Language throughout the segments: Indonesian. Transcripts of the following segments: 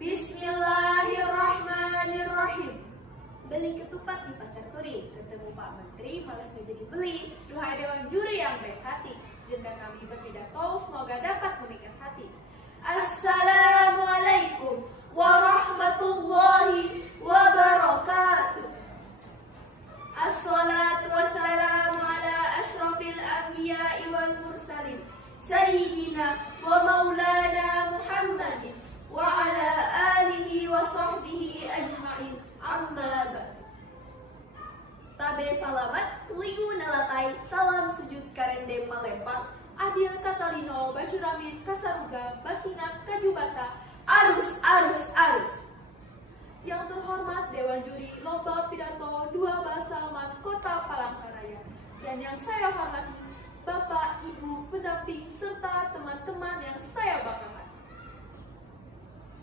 Bismillahirrahmanirrahim. Beli ketupat di Pasar Turi, ketemu Pak Menteri malah nggak jadi beli. Duhai Dewan Juri yang baik hati, izinkan kami berpidato, semoga dapat memikat hati. Assalamualaikum warahmatullahi wabarakatuh. Assalatu wassalamu ala ashrafil anbiya'i wal mursalin, Sayyidina wa maulana Muhammadin wa ala alihi wa sahbihi ajma'in, amma ba'd. Tabe salamat, liu nalatai, salam sujud karende Palembang, adil katalino, baju ramin, kasaruga, basingat, kajubata, arus. Yang terhormat Dewan Juri Lomba Pidato 2 Bahasa Almat Kota Palangkaraya, dan yang saya hormati Bapak, Ibu, pendamping, serta teman-teman yang saya banggakan.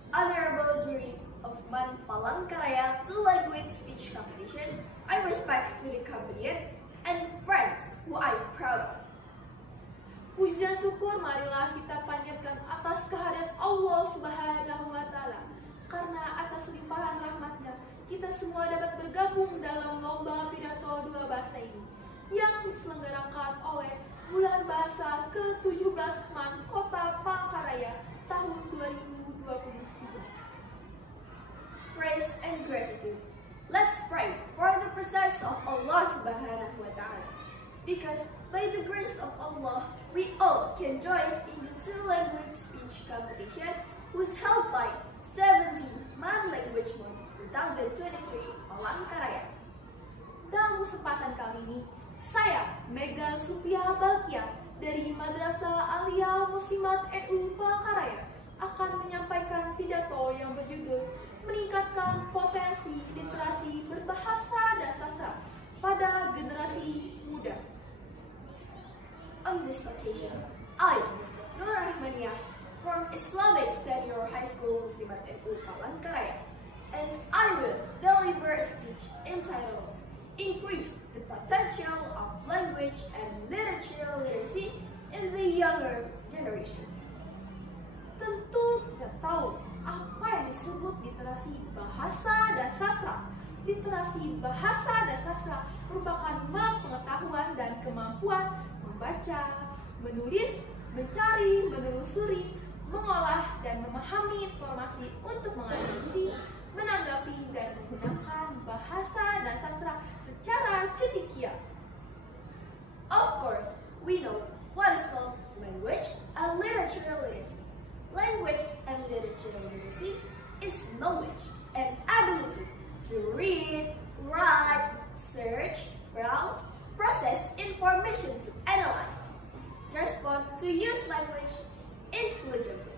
Honorable Jury of MAN Palangkaraya 2 Language Speech Competition, I respect to the companion and friends who I proud of. Puji dan syukur marilah kita panjatkan atas kehadiran Allah Subhanahu wa Ta'ala, karena atas limpahan rahmatnya kita semua dapat bergabung dalam lomba pidato 2 bahasa ini yang diselenggarakan oleh Bulan Bahasa ke-17 MAN Kota Palangkaraya tahun 2023. Praise and gratitude. Let's pray for the presence of Allah Subhanahu wa Ta'ala, because by the grace of Allah we all can join in the 2 language speech competition was held by 17 MAN Language Month 2023 Palangkaraya. Dalam kesempatan kali ini, saya Mega Supia Balkia dari Madrasah Aliyah Muslimat NU Palangkaraya akan menyampaikan pidato yang berjudul meningkatkan potensi literasi berbahasa dan sastra pada generasi muda. On this occasion, I, Nur Rahmaniah, from Islamic Senior High School Muslimat NU Palangkaraya, and I will deliver a speech entitled Increase the Potential of Language and Literature Literacy in the Younger Generation. Tentu kita tahu apa yang disebut literasi bahasa dan sastra. Literasi bahasa dan sastra merupakan melek pengetahuan dan kemampuan membaca, menulis, mencari, menelusuri, mengolah, dan memahami informasi untuk menganalisis, menanggapi, dan menggunakan bahasa dan sastra secara cendekia. Of course, we know what is called language and literature literacy. Language and literature literacy is knowledge and ability to read, write, search, browse, process information to analyze, respond to use language intelligently.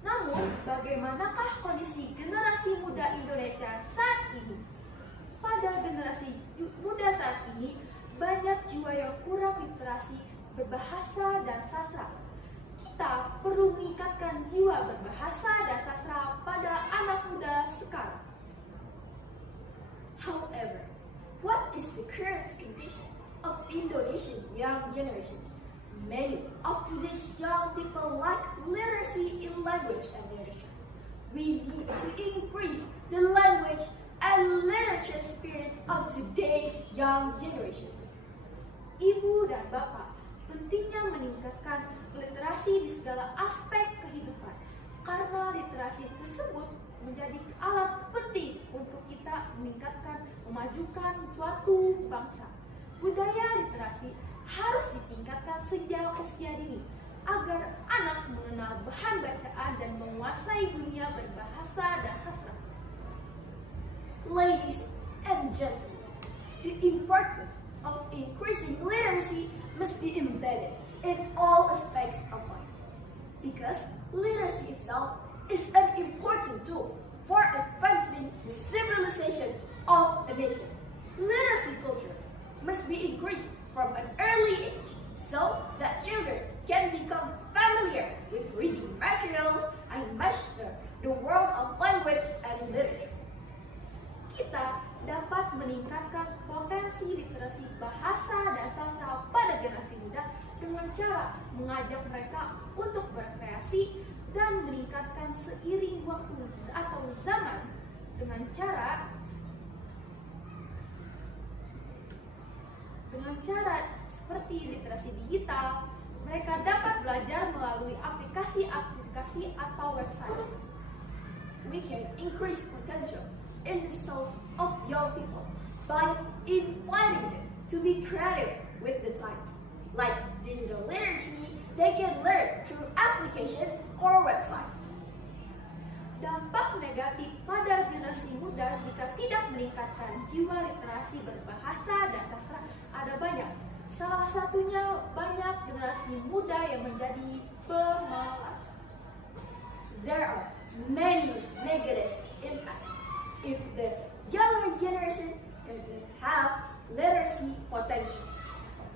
Namun, bagaimanakah kondisi generasi muda Indonesia saat ini? Pada generasi muda saat ini, banyak jiwa yang kurang literasi berbahasa dan sastra. Kita perlu meningkatkan jiwa berbahasa dan sastra pada anak muda sekarang. However, what is the current condition of Indonesian young generation? Many of today's young people lack literacy in language and literature. We need to increase the language and literature spirit of today's young generation. Ibu dan Bapak, pentingnya meningkatkan literasi di segala aspek kehidupan, karena literasi tersebut menjadi alat penting untuk kita meningkatkan, memajukan suatu bangsa. Budaya literasi harus ditingkatkan sejak usia dini, agar anak mengenal bahan bacaan dan menguasai dunia berbahasa dan sastra. Ladies and gentlemen, the importance of increasing literacy must be embedded in all aspects of life, because literacy itself is an important tool for advancing the civilization of a nation. Literacy culture must be increased from an early age so that children can become familiar with reading materials and master the world of language and literature. Kita dapat meningkatkan potensi literasi bahasa dan sastra pada generasi muda dengan cara mengajak mereka untuk berkreasi dan meningkatkan seiring waktu atau zaman dengan cara seperti literasi digital. Mereka dapat belajar melalui aplikasi-aplikasi atau website. We can increase potential in the souls of young people by inviting them to be creative with the times. Like digital literacy, they can learn through applications or websites. Dampak negatif pada generasi muda jika tidak meningkatkan jiwa literasi berbahasa dan sastra ada banyak. Salah satunya banyak generasi muda yang menjadi pemalas. There are many negative impacts if the younger generation doesn't have literacy potential.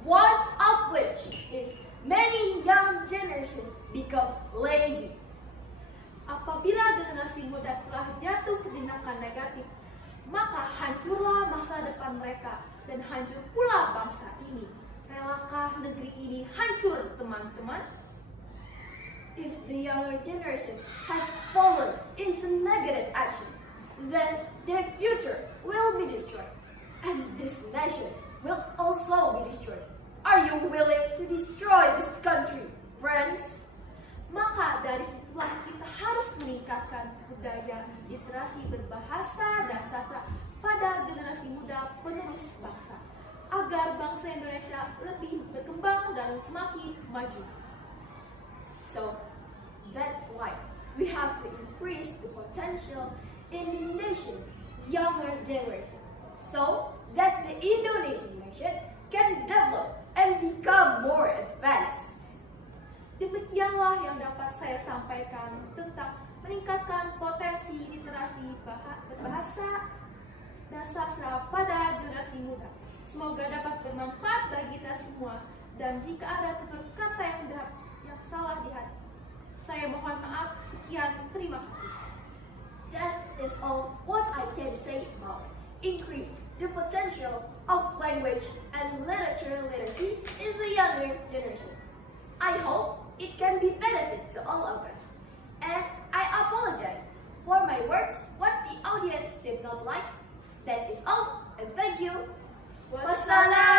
One of which is many young generation become lazy. Apabila generasi muda telah jatuh ke tindakan negatif, maka hancurlah masa depan mereka dan hancur pula bangsa ini. Relakah negeri ini hancur, teman-teman? If the younger generation has fallen into negative actions, then their future will be destroyed, and this nation will also be destroyed. Are you willing to destroy this country, friends? Maka dari situlah kita harus meningkatkan budaya literasi berbahasa dan sastra pada generasi muda penerus bangsa, agar bangsa Indonesia lebih berkembang dan semakin maju. So, that's why we have to increase the potential in the nation's younger generation, so that the Indonesian nation can develop and become more advanced. Demikianlah yang dapat saya sampaikan tentang meningkatkan potensi literasi berbahasa dan sastra pada generasi muda. Semoga dapat bermanfaat bagi kita semua, dan jika ada tutur kata yang salah di hati, saya mohon maaf. Sekian, terima kasih. That is all what I can say about increase the potential of language and literature literacy in the younger generation. I hope it can be benefit to all of us. And I apologize for my words what the audience did not like. That is all, and thank you. Wassalam.